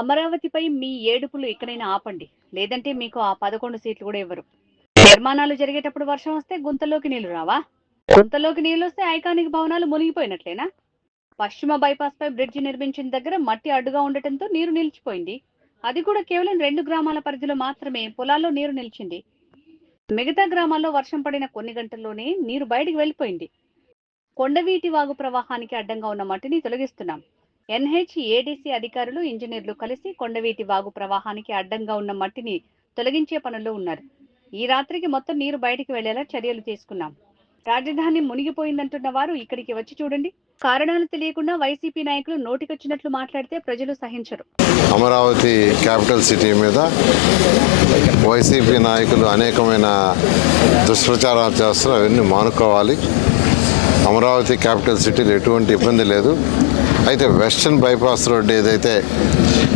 అమరావతిపై మీ ఏడుపులు ఇక్కడైనా ఆపండి. లేదంటే మీకు ఆ 11 సీట్లు కూడా ఇవ్వరు. నిర్మాణాలు జరిగేటప్పుడు వర్షం వస్తే గుంతల్లోకి నీళ్లు రావా? గుంతల్లోకి నీళ్లొస్తే ఐకానిక్ భవనాలు మునిగిపోయినట్లేనా? పశ్చిమ బైపాస్ పై బ్రిడ్జి నిర్మించిన దగ్గర మట్టి అడ్డుగా ఉండటంతో నీరు నిలిచిపోయింది. అది కూడా కేవలం 2 గ్రామాల పరిధిలో మాత్రమే పొలాల్లో నీరు నిలిచింది. మిగతా గ్రామాల్లో వర్షం పడిన కొన్ని గంటల్లోనే నీరు బయటికి వెళ్లిపోయింది. కొండవీటి వాగు ప్రవాహానికి అడ్డంగా ఉన్న మట్టిని తొలగిస్తున్నాం. ఎన్హెచ్ఏడీసీ అధికారులు, ఇంజనీర్లు కలిసి కొండవీటి వాగు ప్రవాహానికి అడ్డంగా ఉన్న మట్టిని తొలగించే పనుల్లో ఉన్నారు. ఈ రాత్రికి మొత్తం నీరు బయటికి వెళ్లేలా చర్యలు తీసుకున్నాం. రాజధాని మునిగిపోయిందంటున్న వారు ఇక్కడికి వచ్చి చూడండి. కారణాలు తెలియకుండా వైసీపీ నాయకులు నోటికొచ్చినట్లు మాట్లాడితే ప్రజలు సహించరు. అమరావతి క్యాపిటల్ సిటీ మీద వైసీపీ నాయకులు అనేకమైన దుష్ప్రచారాలు చేస్తారు. అవన్నీ మానుకోవాలి. అమరావతి క్యాపిటల్ సిటీలో ఎటువంటి ఇబ్బంది లేదు. అయితే వెస్టర్న్ బైపాస్ రోడ్డు ఏదైతే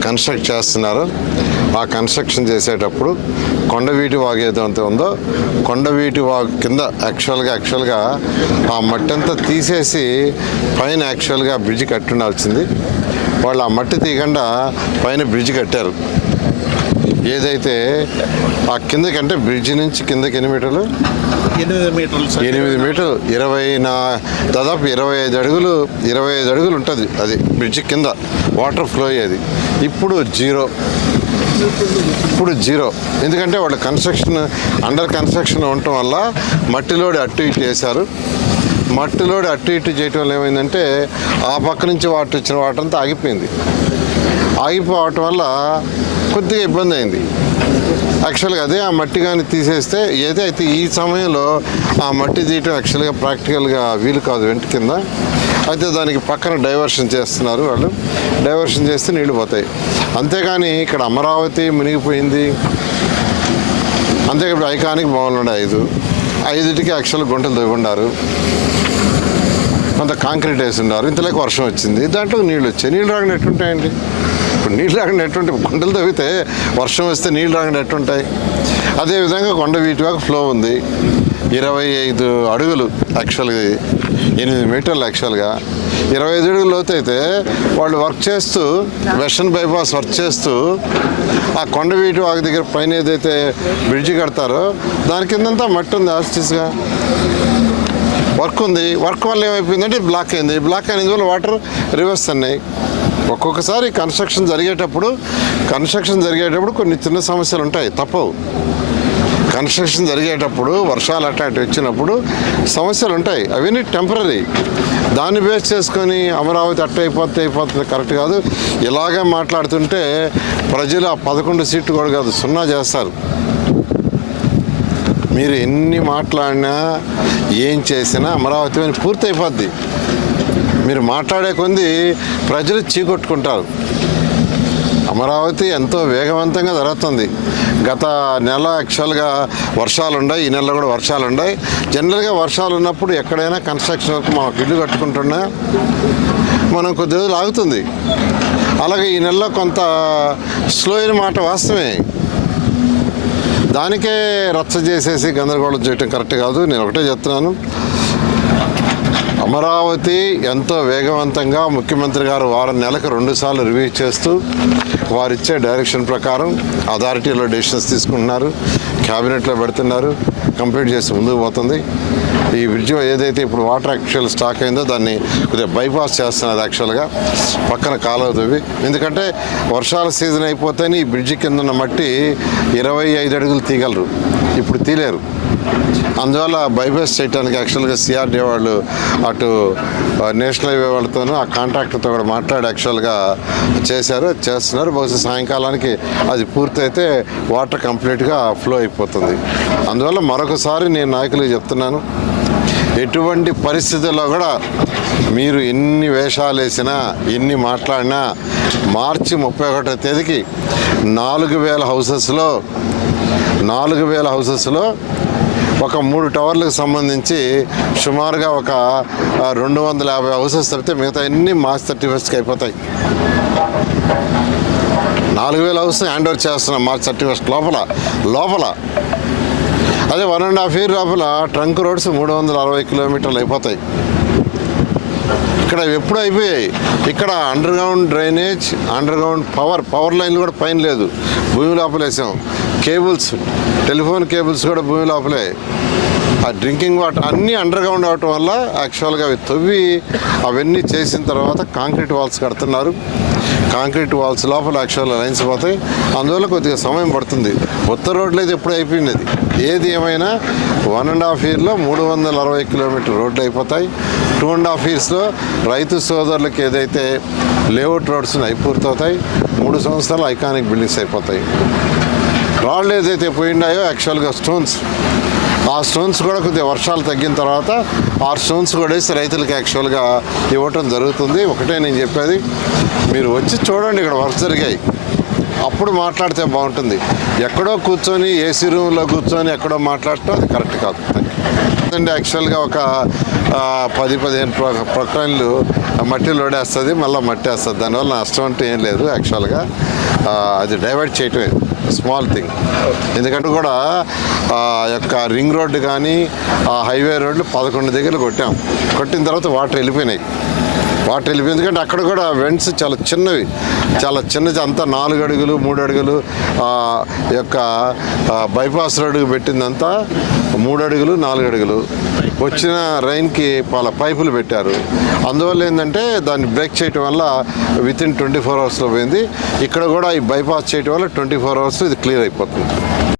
కన్స్ట్రక్ట్ చేస్తున్నారో ఆ కన్స్ట్రక్షన్ చేసేటప్పుడు కొండవీటి వాగు ఏదైతే ఉందో కొండవీటి వాగు కింద యాక్చువల్గా ఆ మట్టి అంతా తీసేసి పైన యాక్చువల్గా బ్రిడ్జ్ కట్టుండాల్సింది. వాళ్ళు ఆ మట్టి తీయకుండా పైన బ్రిడ్జ్ కట్టారు. ఏదైతే ఆ కిందకంటే బ్రిడ్జ్ నుంచి కిందకి 8 మీటర్లు 8 మీటర్లు దాదాపు 25 అడుగులు ఉంటుంది. అది బ్రిడ్జ్ కింద వాటర్ ఫ్లో అయ్యేది. ఇప్పుడు జీరో. ఎందుకంటే వాళ్ళు అండర్ కన్స్ట్రక్షన్ ఉండటం వల్ల మట్టిలోడి అటు ఇటు వేశారు. మట్టిలోడి అటు ఇటు చేయటం వల్ల ఏమైందంటే ఆ పక్క నుంచి వాటర్ వచ్చిన వాటర్ అంతా ఆగిపోవటం వల్ల కొద్దిగా ఇబ్బంది అయింది. యాక్చువల్గా అదే ఆ మట్టి కానీ తీసేస్తే ఏదైతే ఈ సమయంలో ఆ మట్టి తీయటం యాక్చువల్గా ప్రాక్టికల్గా వీలు కాదు వెంట కింద. అయితే దానికి పక్కన డైవర్షన్ చేస్తున్నారు వాళ్ళు. డైవర్షన్ చేస్తే నీళ్లు పోతాయి. అంతేగాని ఇక్కడ అమరావతి మునిగిపోయింది. అంతే ఇప్పుడు ఐకానిక్ భవన్లు ఉన్నాయి 5టికి యాక్చువల్గా గుంటలు తవ్వుకున్నారు. కొంత కాంక్రీట్ వేసి ఉన్నారు. ఇంతలోకి వర్షం వచ్చింది. దాంట్లో నీళ్ళు వచ్చాయి. నీళ్ళు రాకుండా ఎట్టుంటాయండి? ఇప్పుడు నీళ్ళు రాకుండా ఎట్టుంటాయి? గుంటలు తవ్వితే వర్షం వస్తే నీళ్ళు రాకుండా ఎట్టుంటాయి? అదేవిధంగా కొండవీటి వాగు ఫ్లో ఉంది. 25 అడుగులు యాక్చువల్గా 8 మీటర్లు యాక్చువల్గా 25 అడుగులు లోతు అయితే వాళ్ళు వర్క్ చేస్తూ వెస్టర్న్ బైపాస్ వర్క్ చేస్తూ ఆ కొండవీటి వాగు దగ్గర పైన ఏదైతే బ్రిడ్జి కడతారో దాని కిందంతా మట్టి ఉంది. ఆస్టిస్గా వర్క్ ఉంది. వర్క్ వల్ల ఏమైపోయిందంటే బ్లాక్ అయింది. బ్లాక్ అయిన వల్ల వాటర్ రివర్స్ అన్నాయి. ఒక్కొక్కసారి కన్స్ట్రక్షన్ జరిగేటప్పుడు కొన్ని చిన్న సమస్యలు ఉంటాయి, తప్పవు. కన్స్ట్రక్షన్ జరిగేటప్పుడు వర్షాలు అట్లాంటి వచ్చినప్పుడు సమస్యలు ఉంటాయి. అవన్నీ టెంపరీ. దాన్ని బేస్ చేసుకొని అమరావతి అయిపోతుంది కరెక్ట్ కాదు. ఇలాగే మాట్లాడుతుంటే ప్రజలు ఆ 11 సీట్లు కూడా కాదు 0 చేస్తారు. మీరు ఎన్ని మాట్లాడినా ఏం చేసినా అమరావతి అని పూర్తి అయిపోద్ది. మీరు మాట్లాడే కొంది ప్రజలు చీకొట్టుకుంటారు. అమరావతి ఎంతో వేగవంతంగా జరుగుతుంది. గత నెల యాక్చువల్గా వర్షాలు ఉన్నాయి. ఈ నెలలో కూడా వర్షాలు ఉన్నాయి. జనరల్గా వర్షాలు ఉన్నప్పుడు ఎక్కడైనా కన్స్ట్రక్షన్ వర్క్ మనం ఇల్లు కట్టుకుంటున్నా మనం కొద్ది రోజులు ఆగుతుంది. అలాగే ఈ నెలలో కొంత స్లో అయిన మాట వాస్తవమే. దానికే రచ్చ చేసేసి గందరగోళం చేయటం కరెక్ట్ కాదు. నేను ఒకటే చెప్తున్నాను, అమరావతి ఎంతో వేగవంతంగా ముఖ్యమంత్రి గారు నెలకు 2 సార్లు రివ్యూ చేస్తూ వారిచ్చే డైరెక్షన్ ప్రకారం అథారిటీలో డెసిషన్స్ తీసుకుంటున్నారు. క్యాబినెట్లో పెడుతున్నారు. కంప్లీట్ చేసి ముందుకు పోతుంది. ఈ బ్రిడ్జ్ ఏదైతే ఇప్పుడు వాటర్ యాక్చువల్ స్టాక్ అయిందో దాన్ని కొద్దిగా బైపాస్ చేస్తున్నారు. యాక్చువల్గా పక్కన కాలువ తవ్వి, ఎందుకంటే వర్షాల సీజన్ అయిపోతేనే ఈ బ్రిడ్జి కింద ఉన్న మట్టి 25 అడుగులు తీయగలరు. ఇప్పుడు తీలేరు. అందువల్ల బైపాస్ చేయడానికి యాక్చువల్గా సిఆర్డీ వాళ్ళు అటు నేషనల్ హైవే వాళ్ళతోనూ ఆ కాంట్రాక్టర్తో కూడా మాట్లాడి యాక్చువల్గా చేస్తున్నారు. బహుశా సాయంకాలానికి అది పూర్తయితే వాటర్ కంప్లీట్గా ఫ్లో అయిపోతుంది. అందువల్ల మరొకసారి నేను నాయకులకు చెప్తున్నాను, ఎటువంటి పరిస్థితుల్లో కూడా మీరు ఎన్ని వేషాలు వేసినా ఎన్ని మాట్లాడినా మార్చి 31వ తేదీకి 4,000 హౌసెస్లో ఒక 3 టవర్లకు సంబంధించి సుమారుగా ఒక 250 హౌసెస్ తప్పితే మిగతా అన్ని మార్చ్ 31కి అయిపోతాయి. 4,000 హౌస్ హ్యాండ్ ఓవర్ చేస్తున్నాం మార్చ్ 31 లోపల. అదే 1.5 year లోపల ట్రంక్ రోడ్స్ 360 కిలోమీటర్లు అయిపోతాయి. ఇక్కడ ఎప్పుడు అయిపోయాయి. ఇక్కడ under ground drainage, under ground power లైన్లు కూడా పైన లేదు, భూమి లోపలేసాం. కేబుల్స్, టెలిఫోన్ కేబుల్స్ కూడా భూమి లోపలే. ఆ డ్రింకింగ్ వాటర్ అన్నీ అండర్ గ్రౌండ్ అవటం వల్ల యాక్చువల్గా అవి తవ్వి అవన్నీ చేసిన తర్వాత కాంక్రీట్ వాల్స్ కడుతున్నారు. కాంక్రీట్ వాల్స్ లోపల యాక్చువల్గా లైన్స్ పోతాయి. అందువల్ల కొద్దిగా సమయం పడుతుంది. కొత్త రోడ్లు అయితే ఎప్పుడు అయిపోయింది. అది ఏది ఏమైనా 1.5 yearలో 360 కిలోమీటర్ రోడ్లు అయిపోతాయి. 2.5 yearsలో రైతు సోదరులకు ఏదైతే లేఅవుట్ రోడ్స్ అయిపోతాయి. 3 సంవత్సరాలు ఐకానిక్ బిల్డింగ్స్ అయిపోతాయి. రాళ్ళు ఏదైతే పోయినాయో యాక్చువల్గా స్టోన్స్, ఆ స్టోన్స్ కూడా కొద్దిగా వర్షాలు తగ్గిన తర్వాత ఆ స్టోన్స్ కూడా వేసి రైతులకు యాక్చువల్గా ఇవ్వటం జరుగుతుంది. ఒకటే నేను చెప్పేది, మీరు వచ్చి చూడండి, ఇక్కడ వర్క్ జరిగాయి, అప్పుడు మాట్లాడితే బాగుంటుంది. ఎక్కడో కూర్చొని ఏసీ రూమ్లో కూర్చొని ఎక్కడో మాట్లాడటం అది కరెక్ట్ కాదు. అంటే యాక్చువల్గా ఒక 10-15 ప్రకటనలు మట్టి లోడేస్తుంది, మళ్ళీ మట్టి వేస్తుంది. దానివల్ల నష్టం అంటే ఏం లేదు. యాక్చువల్గా అది డైవర్ట్ చేయటమే స్మాల్ థింగ్. ఎందుకంటే కూడా యొక్క రింగ్ రోడ్డు కానీ ఆ హైవే రోడ్లు 11 దగ్గర కొట్టిన తర్వాత వాటర్ వెళ్ళిపోయినాయి. ఎందుకంటే అక్కడ కూడా వెంట్స్ చాలా చిన్నవి, అంతా 4 అడుగులు 3 అడుగులు. యొక్క బైపాస్ రోడ్డుకి పెట్టిందంతా 3 అడుగులు 4 అడుగులు. వచ్చిన రైన్కి పైపులు పెట్టారు. అందువల్ల ఏంటంటే దాన్ని బ్రేక్ చేయటం వల్ల వితిన్ 24 hours పోయింది. ఇక్కడ కూడా ఈ బైపాస్ చేయటం వల్ల 24 hours ఇది క్లియర్ అయిపోతుంది.